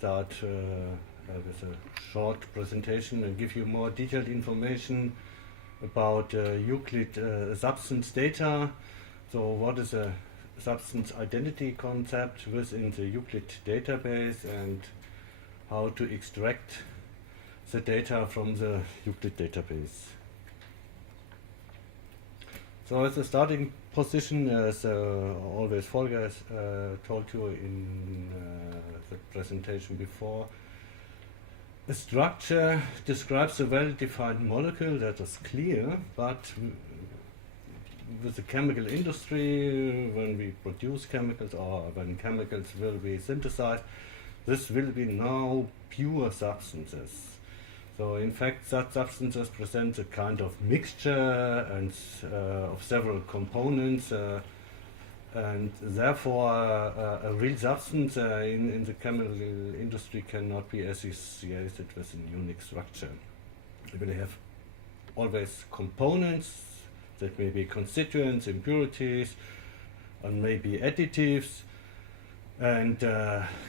start with a short presentation and give you more detailed information about Euclid substance data. So what is a substance identity concept within the Euclid database and how to extract the data from the Euclid database. So as a starting position, as always Volker has told you in the presentation before, a structure describes a well-defined molecule that is clear, but with the chemical industry, when we produce chemicals or when chemicals will be synthesized, this will be now pure substances. So in fact, such substances present a kind of mixture and of several components, and therefore a real substance in the chemical industry cannot be associated with a unique structure. We will have always components that may be constituents, impurities, and maybe additives, and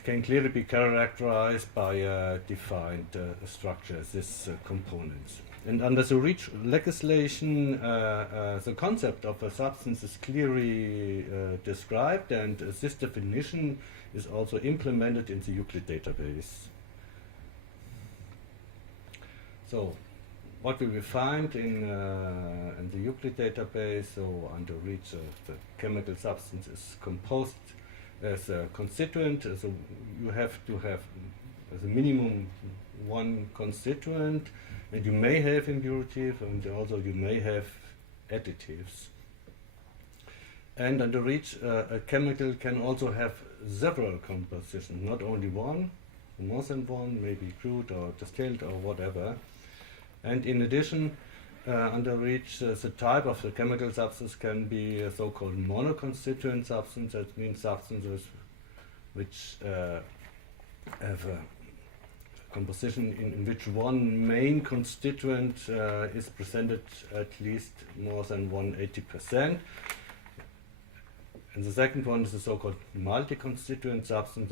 can clearly be characterized by defined structures, these components. And under the REACH legislation, the concept of a substance is clearly described, and this definition is also implemented in the Euclid database. So, what we will find in the Euclid database, so under REACH, the chemical substance is composed as a constituent, so you have to have as a minimum one constituent, and you may have impurities, and also you may have additives. And under REACH, a chemical can also have several compositions, not only one, more than one, maybe crude or distilled or whatever. And in addition, under REACH, the type of the chemical substance can be a so-called monoconstituent substance. That means substances which have a composition in which one main constituent is presented at least more than 180%. And the second one is the so-called multi-constituent substance,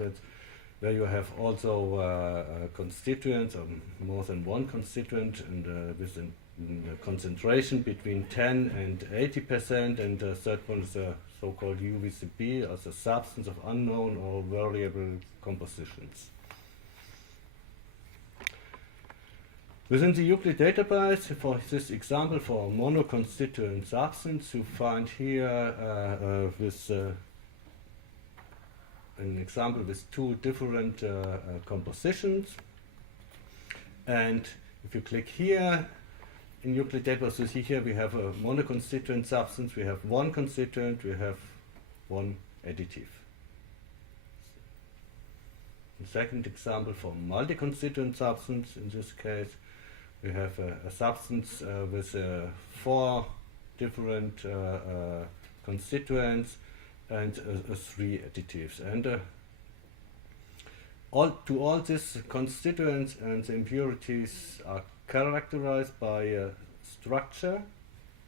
where you have also constituents, or more than one constituent, and with a concentration between 10 and 80%, and the third one is the so-called UVCB, as a substance of unknown or variable compositions. Within the Euclid database, for this example, for a monoconstituent substance, you find here with an example with two different compositions. And if you click here, in Euclid database, you see here we have a monoconstituent substance, we have one constituent, we have one additive. The second example for multi-constituent substance, in this case, we have a substance with four different constituents and three additives. And all these constituents and the impurities are characterized by a structure,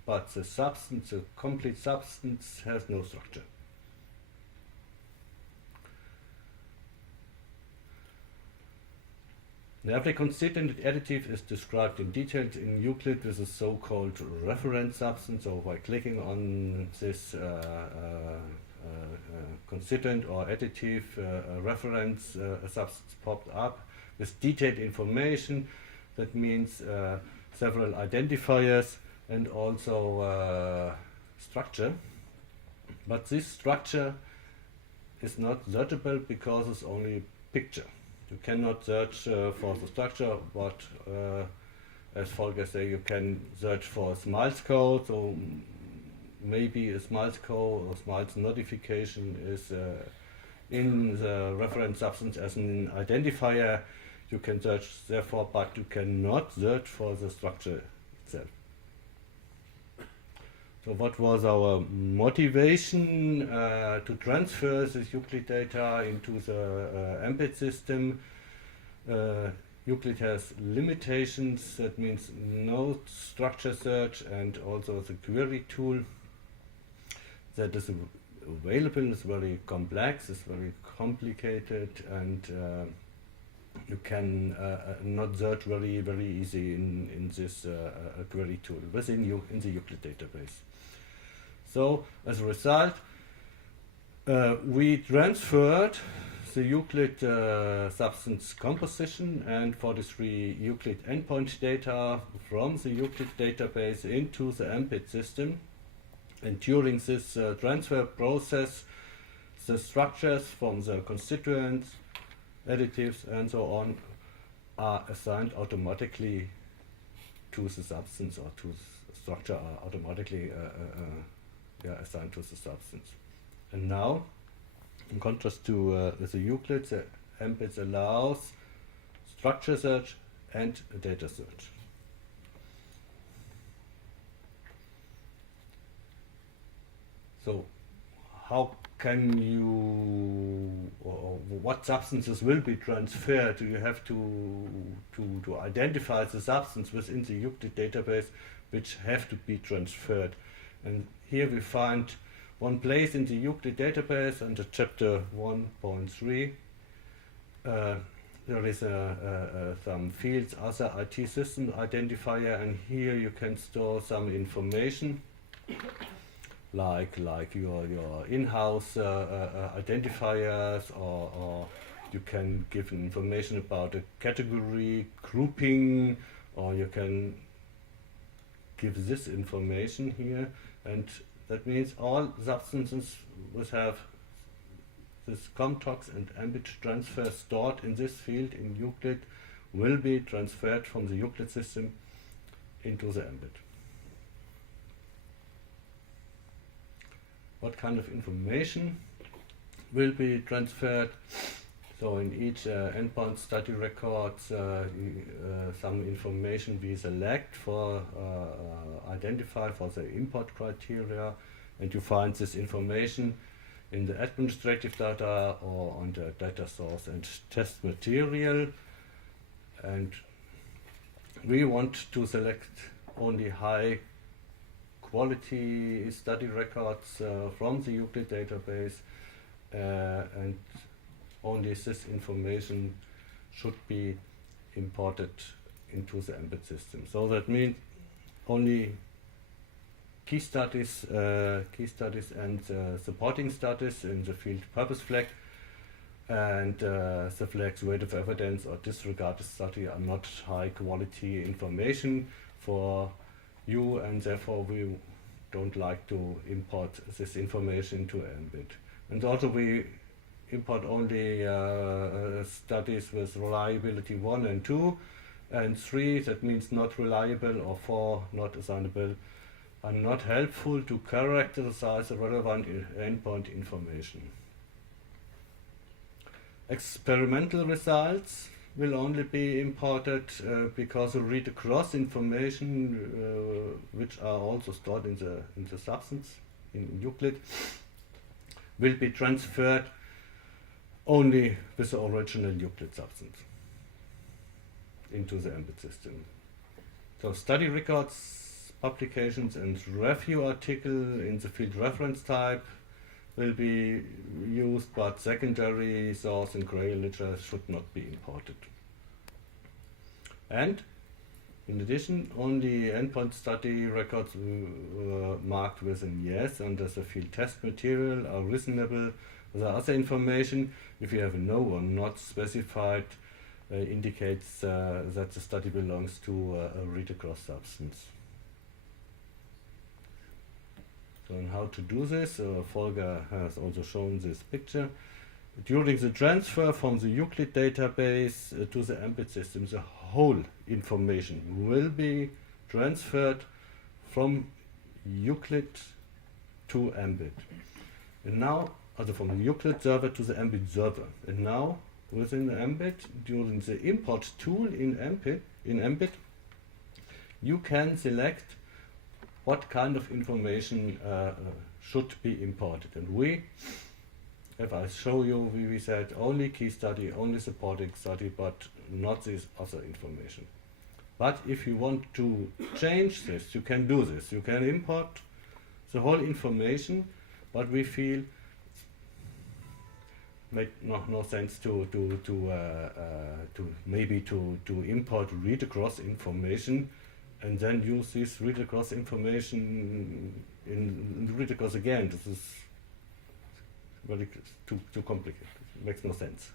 but the substance, the complete substance, has no structure. Every constituent additive is described in detail in Euclid with a so-called reference substance. So by clicking on this constituent or additive, a reference substance popped up with detailed information. That means several identifiers and also structure. But this structure is not searchable because it's only a picture. You cannot search for the structure, but as Volker said, you can search for a Smiles code. So maybe a Smiles code or Smiles notification is in the reference substance as an identifier. You can search therefore, but you cannot search for the structure itself. So what was our motivation to transfer this Euclid data into the EMBED system? Euclid has limitations, that means no structure search, and also the query tool that is available is very complex, is very complicated, and you can not search very easy in this query tool within in the Euclid database. So as a result, we transferred the Euclid substance composition and 43 Euclid endpoint data from the Euclid database into the MPID system. And during this transfer process, the structures from the constituents, additives, and so on are assigned automatically to the substance, or to the structure are automatically assigned to the substance. And now, in contrast to the Euclid, the MPID allows structure search and data search. So, how can you, or what substances will be transferred? You have to identify the substance within the Euclid database which have to be transferred. And here we find one place in the Euclid database under chapter 1.3. There is some fields, other IT system identifier, and here you can store some information like your in-house identifiers, or you can give information about a category grouping, or you can give this information here. And that means all substances which have this COMTOX and MPID transfer stored in this field in Euclid will be transferred from the Euclid system into the MPID. What kind of information will be transferred? So in each endpoint study record, some information we select for identify for the import criteria, and you find this information in the administrative data or on the data source and test material. And we want to select only high quality study records from the Euclid database, and only this information should be imported into the MPID system. So that means only key studies and supporting studies in the field purpose flag, and the flags weight of evidence or disregarded study are not high quality information for you, and therefore we don't like to import this information into MPID. And also we import only studies with reliability 1 and 2, and 3, that means not reliable, or 4, not assignable, are not helpful to characterize the relevant endpoint information. Experimental results will only be imported because you read across information which are also stored in the substance in Euclid will be transferred only with the original Euclid substance into the MPID system. So study records, publications, and review article in the field reference type will be used, but secondary source and Reigl literature should not be imported. And in addition, only endpoint study records marked with an yes under the field test material are reasonable. The other information, if you have a no or not specified, indicates that the study belongs to a read-across substance. So, and how to do this? Volker has also shown this picture. During the transfer from the Euclid database to the MPID system, the whole information will be transferred from Euclid to MPID. And now, also from the Euclid server to the MPID server. And now, within the MPID, during the import tool in MPID, you can select what kind of information should be imported. And we, if I show you, we said only key study, only supporting study, but not this other information. But if you want to change this, you can do this. You can import the whole information, but we feel make no sense to maybe to import read across information and then use this read across information in the read across again. This is very too complicated. It makes no sense.